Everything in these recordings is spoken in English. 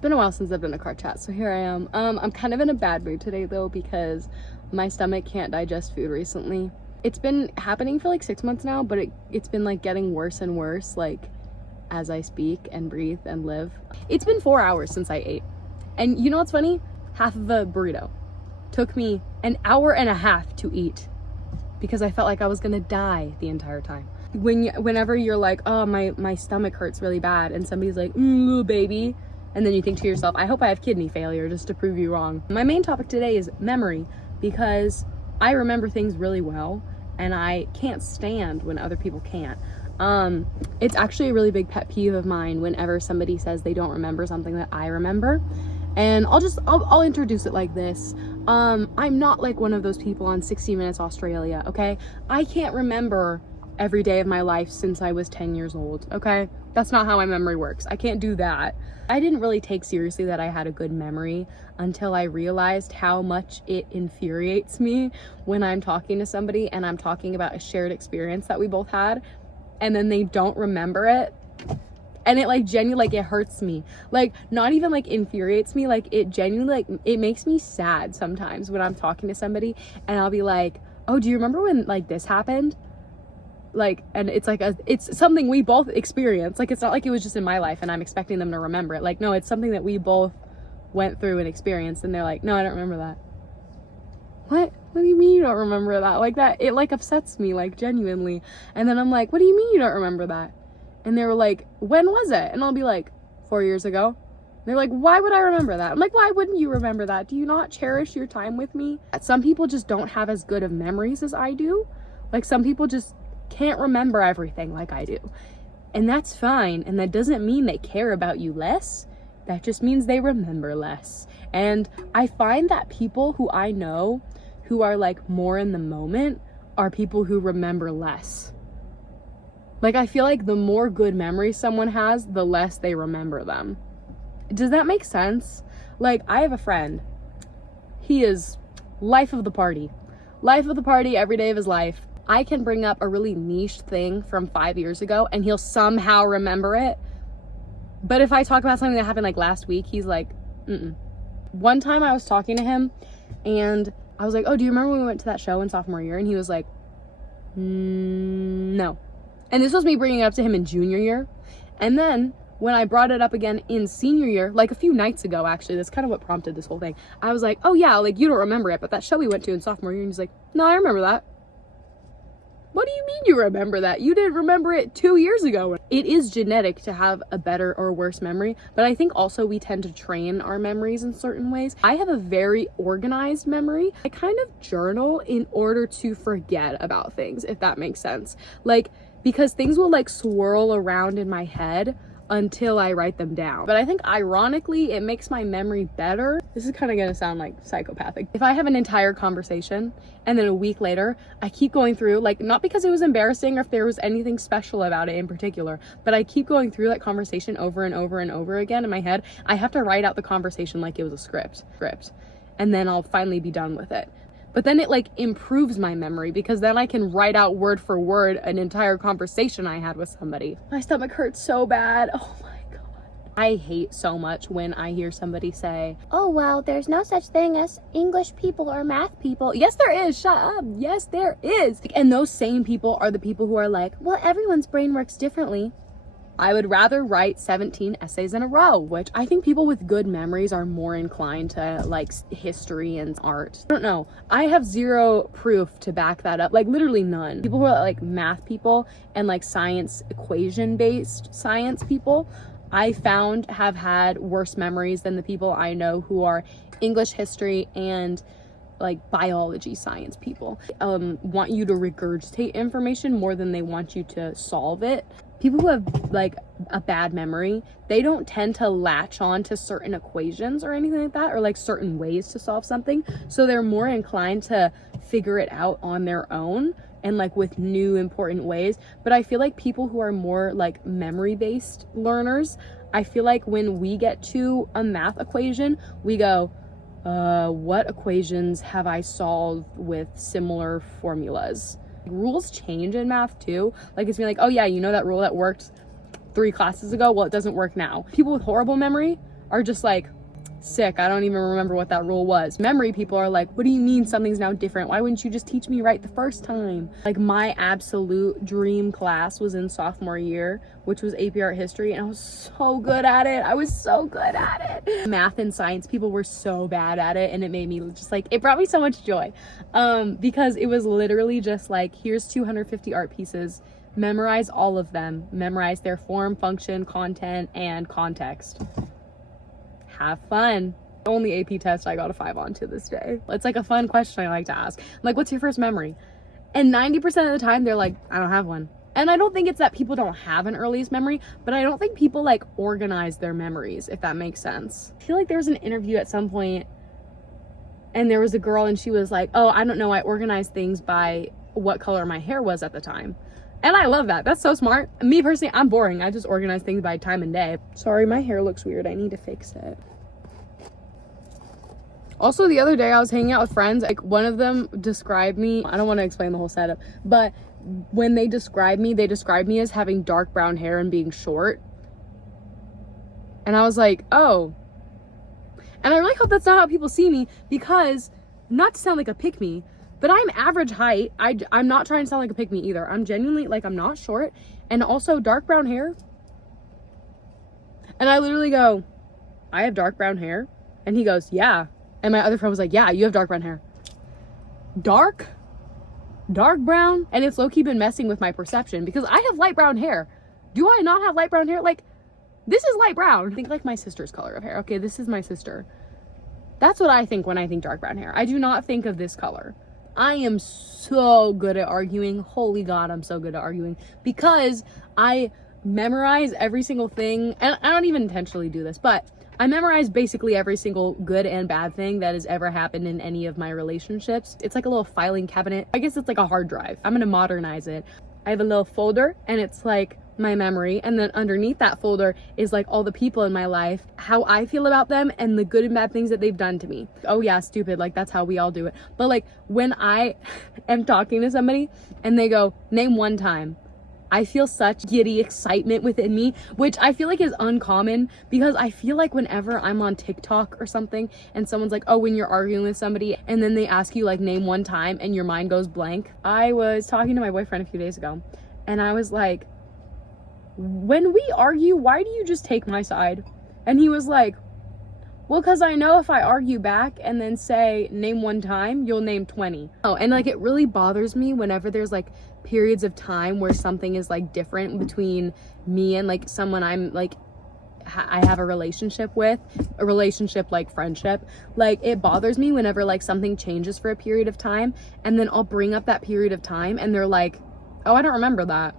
been a while since I've done a car chat, so here I am. I'm kind of in a bad mood today though because my stomach can't digest food recently. It's been happening for like 6 months now, but it's been like getting worse and worse, like as I speak and breathe and live. It's been 4 hours since I ate. And you know what's funny? Half of a burrito took me an hour and a half to eat because I felt like I was gonna die the entire time. Whenever you're like, oh, my stomach hurts really bad, and somebody's like, little baby, and then you think to yourself, I hope I have kidney failure just to prove you wrong. My main topic today is memory, because I remember things really well and I can't stand when other people can't. It's actually a really big pet peeve of mine whenever somebody says they don't remember something that I remember. And I'll introduce it like this. I'm not like one of those people on 60 Minutes Australia, okay? I can't remember every day of my life since I was 10 years old, okay? That's not how my memory works. I can't do that. I didn't really take seriously that I had a good memory until I realized how much it infuriates me when I'm talking to somebody and I'm talking about a shared experience that we both had, and then they don't remember it. And it like genuinely, like, it hurts me. Like, not even like infuriates me, like it genuinely, like, it makes me sad sometimes when I'm talking to somebody and I'll be like, oh, do you remember when like this happened? Like, and it's like it's something we both experienced. Like, it's not like it was just in my life and I'm expecting them to remember it. Like, no, it's something that we both went through and experienced, and they're like, no, I don't remember that. What do you mean you don't remember that? Like, that, it like upsets me, like, genuinely. And then I'm like, what do you mean you don't remember that? And they were like, when was it? And I'll be like, 4 years ago. They're like, why would I remember that? I'm like, why wouldn't you remember that? Do you not cherish your time with me? Some people just don't have as good of memories as I do. Like, some people just can't remember everything like I do. And that's fine. And that doesn't mean they care about you less. That just means they remember less. And I find that people who I know who are like more in the moment are people who remember less. Like, I feel like the more good memories someone has, the less they remember them. Does that make sense? Like, I have a friend. He is life of the party. Life of the party every day of his life. I can bring up a really niche thing from 5 years ago and he'll somehow remember it. But if I talk about something that happened like last week, he's like, One time I was talking to him and I was like, oh, do you remember when we went to that show in sophomore year? And he was like, no. And this was me bringing it up to him in junior year. And then when I brought it up again in senior year, like a few nights ago, actually, that's kind of what prompted this whole thing. I was like, oh yeah, like, you don't remember it, but that show we went to in sophomore year. And he's like, no, I remember that. What do you mean you remember that? You didn't remember it 2 years ago. It is genetic to have a better or worse memory, but I think also we tend to train our memories in certain ways. I have a very organized memory. I kind of journal in order to forget about things, if that makes sense. Like, because things will like swirl around in my head until I write them down. But I think ironically, it makes my memory better. This is kind of gonna sound like psychopathic. If I have an entire conversation and then a week later, I keep going through, like, not because it was embarrassing or if there was anything special about it in particular, but I keep going through that conversation over and over and over again in my head, I have to write out the conversation like it was a script. And then I'll finally be done with it. But then it like improves my memory because then I can write out word for word an entire conversation I had with somebody. My stomach hurts so bad. Oh my God. I hate so much when I hear somebody say, oh, well, there's no such thing as English people or math people. Yes, there is. Shut up. Yes, there is. And those same people are the people who are like, well, everyone's brain works differently. I would rather write 17 essays in a row, which I think people with good memories are more inclined to like history and art. I don't know. I have zero proof to back that up. Like, literally none. People who are like math people and like science equation-based science people, I found have had worse memories than the people I know who are English history and like biology science people. Want you to regurgitate information more than they want you to solve it. People who have like a bad memory, they don't tend to latch on to certain equations or anything like that, or like certain ways to solve something. So they're more inclined to figure it out on their own and like with new important ways. But I feel like people who are more like memory-based learners, I feel like when we get to a math equation, we go, what equations have I solved with similar formulas? Rules change in math too. Like, it's been like, oh yeah, you know that rule that worked 3 classes ago? Well, it doesn't work now. People with horrible memory, are just like, sick, I don't even remember what that rule was. Memory people are like, what do you mean something's now different? Why wouldn't you just teach me right the first time? Like, my absolute dream class was in sophomore year, which was AP Art History, and I was so good at it. I was so good at it. Math and science people were so bad at it, and it made me just like, it brought me so much joy, because it was literally just like, here's 250 art pieces, memorize all of them, memorize their form, function, content, and context. Have fun. Only AP test I got a 5 on to this day. It's like a fun question I like to ask. I'm like, what's your first memory? And 90% of the time they're like, I don't have one. And I don't think it's that people don't have an earliest memory, but I don't think people like organize their memories, if that makes sense. I feel like there was an interview at some point and there was a girl and she was like, oh, I don't know, I organized things by what color my hair was at the time. And I love that. That's so smart. Me personally, I'm boring. I just organize things by time and day. Sorry, my hair looks weird. I need to fix it. Also, the other day I was hanging out with friends. Like, one of them described me. I don't want to explain the whole setup, but when they described me as having dark brown hair and being short. And I was like, oh. And I really hope that's not how people see me, because, not to sound like a pick-me, but I'm average height. I'm not trying to sound like a pick-me either. I'm genuinely, like, I'm not short. And also dark brown hair. And I literally go, I have dark brown hair? And he goes, yeah. And my other friend was like, yeah, you have dark brown hair. Dark brown? And it's low-key been messing with my perception, because I have light brown hair. Do I not have light brown hair? Like, this is light brown. I think like my sister's color of hair. Okay, this is my sister. That's what I think when I think dark brown hair. I do not think of this color. I am so good at arguing. Holy God, I'm so good at arguing, because I memorize every single thing. And I don't even intentionally do this, but I memorize basically every single good and bad thing that has ever happened in any of my relationships. It's like a little filing cabinet. I guess it's like a hard drive. I'm gonna modernize it. I have a little folder and it's like my memory, and then underneath that folder is like all the people in my life, how I feel about them, and the good and bad things that they've done to me. Oh yeah, stupid, like that's how we all do it. But like when I am talking to somebody and they go, name one time, I feel such giddy excitement within me, which I feel like is uncommon, because I feel like whenever I'm on TikTok or something and someone's like, oh, when you're arguing with somebody and then they ask you like name one time and your mind goes blank. I was talking to my boyfriend a few days ago and I was like, when we argue, why do you just take my side? And he was like, well, because I know if I argue back and then say name one time, you'll name 20. Oh, and like it really bothers me whenever there's like periods of time where something is like different between me and like someone I'm like I have a relationship with, a relationship like friendship. Like it bothers me whenever like something changes for a period of time and then I'll bring up that period of time and they're like, oh, I don't remember that.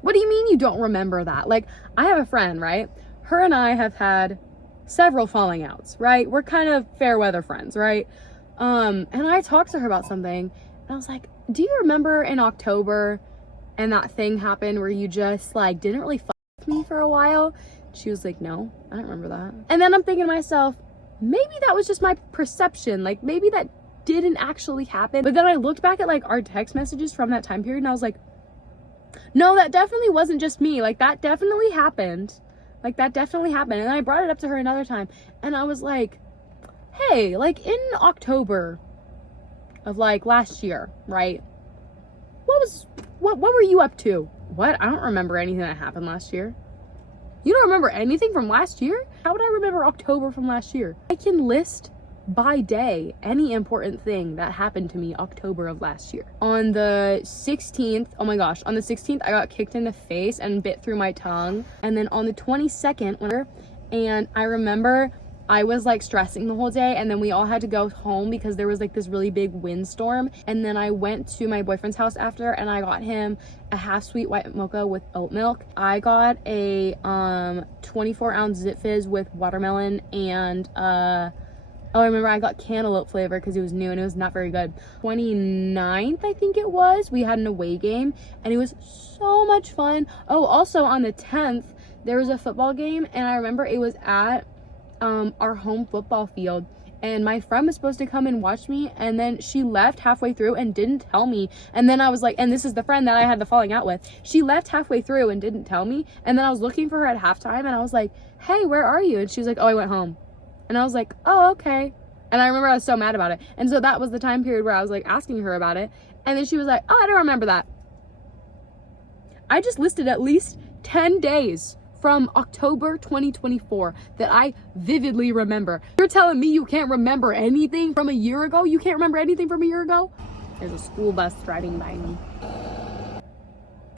What do you mean you don't remember that? Like, I have a friend, right? Her and I have had several falling outs, right? We're kind of fair weather friends, right? And I talked to her about something and I was like, do you remember in October and that thing happened where you just like didn't really fuck with me for a while? She was like, no, I don't remember that. And then I'm thinking to myself, maybe that was just my perception. Like maybe that didn't actually happen. But then I looked back at like our text messages from that time period and I was like, no, that definitely wasn't just me. Like that definitely happened. Like that definitely happened. And I brought it up to her another time and I was like, hey, like in October of like last year, right? What were you up to? What? I don't remember anything that happened last year. You don't remember anything from last year? How would I remember October from last year? I can list by day any important thing that happened to me October of last year. On the 16th, oh my gosh, on the 16th I got kicked in the face and bit through my tongue. And then on the 22nd, and I remember I was like stressing the whole day and then we all had to go home because there was like this really big windstorm. And then I went to my boyfriend's house after and I got him a half sweet white mocha with oat milk. I got a 24-ounce Zit Fizz with watermelon and oh, I remember I got cantaloupe flavor because it was new and it was not very good. 29th, I think it was, we had an away game and it was so much fun. Oh, also on the 10th, there was a football game and I remember it was at our home football field and my friend was supposed to come and watch me and then she left halfway through and didn't tell me. And then I was like, and this is the friend that I had the falling out with. She left halfway through and didn't tell me. And then I was looking for her at halftime and I was like, hey, where are you? And she was like, oh, I went home. And I was like, oh, okay. And I remember I was so mad about it. And so that was the time period where I was like asking her about it. And then she was like, oh, I don't remember that. I just listed at least 10 days from October 2024 that I vividly remember. You're telling me you can't remember anything from a year ago? You can't remember anything from a year ago? There's a school bus driving by me.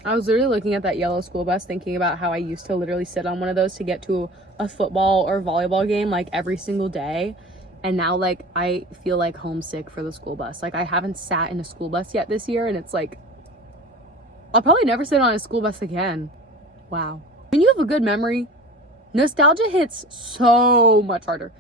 I was literally looking at that yellow school bus thinking about how I used to literally sit on one of those to get to a football or volleyball game like every single day. And now like I feel like homesick for the school bus. Like I haven't sat in a school bus yet this year, and it's like I'll probably never sit on a school bus again. Wow. When you have a good memory, nostalgia hits so much harder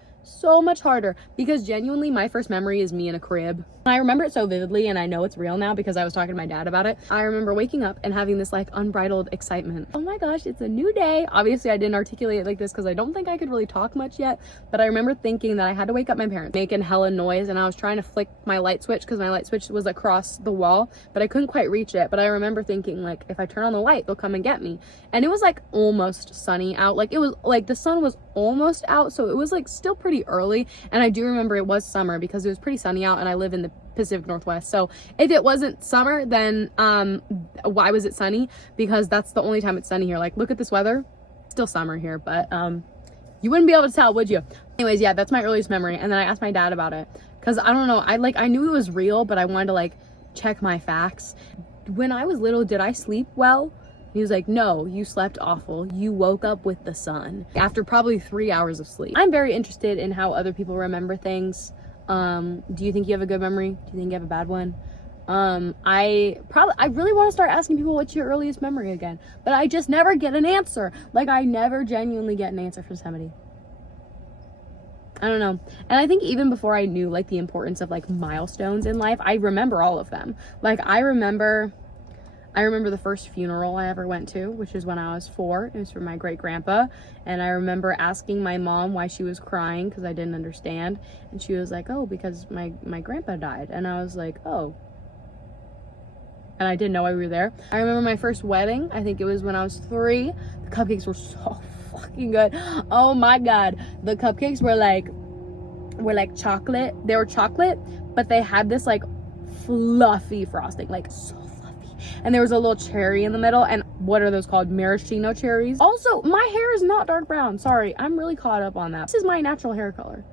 because genuinely my first memory is me in a crib. I remember it so vividly, and I know it's real now because I was talking to my dad about it. I remember waking up and having this like unbridled excitement. Oh my gosh, it's a new day. Obviously I didn't articulate it like this because I don't think I could really talk much yet, but I remember thinking that I had to wake up my parents, making hella noise, and I was trying to flick my light switch because my light switch was across the wall, but I couldn't quite reach it. But I remember thinking like, if I turn on the light, they'll come and get me. And it was like almost sunny out. Like it was like the sun was almost out, so it was like still pretty early. And I do remember it was summer because it was pretty sunny out, and I live in the Pacific Northwest. So if it wasn't summer, then why was it sunny? Because that's the only time it's sunny here. Like look at this weather, still summer here, but you wouldn't be able to tell, would you? Anyways, yeah, that's my earliest memory. And then I asked my dad about it because I don't know, I knew it was real, but I wanted to like check my facts. When I was little, did I sleep well? He was like, no, you slept awful. You woke up with the sun after probably 3 hours of sleep. I'm very interested in how other people remember things. Do you think you have a good memory? Do you think you have a bad one? I really want to start asking people what's your earliest memory again, but I just never get an answer. Like I never genuinely get an answer from somebody. I don't know. And I think even before I knew like the importance of like milestones in life, I remember all of them. Like I remember the first funeral I ever went to, which is when I was 4. It was for my great grandpa. And I remember asking my mom why she was crying because I didn't understand. And she was like, oh, because my grandpa died. And I was like, oh. And I didn't know why we were there. I remember my first wedding. I think it was when I was 3. The cupcakes were so fucking good. Oh my God. The cupcakes were like chocolate. They were chocolate, but they had this like fluffy frosting, like so fluffy. And there was a little cherry in the middle, and what are those called? Maraschino cherries. Also, my hair is not dark brown. Sorry, I'm really caught up on that. This is my natural hair color.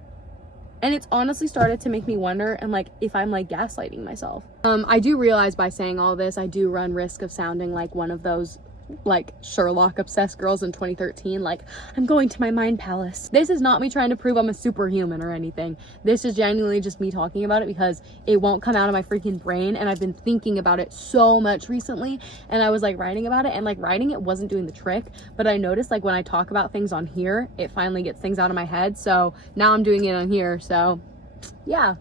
And it's honestly started to make me wonder and like if I'm like gaslighting myself. I do realize by saying all this, I do run risk of sounding like one of those like Sherlock obsessed girls in 2013, like I'm going to my mind palace. This is not me trying to prove I'm a superhuman or anything. This is genuinely just me talking about it because it won't come out of my freaking brain, and I've been thinking about it so much recently. And I was like writing about it, and like writing it wasn't doing the trick, but I noticed like when I talk about things on here, it finally gets things out of my head. So now I'm doing it on here. So yeah.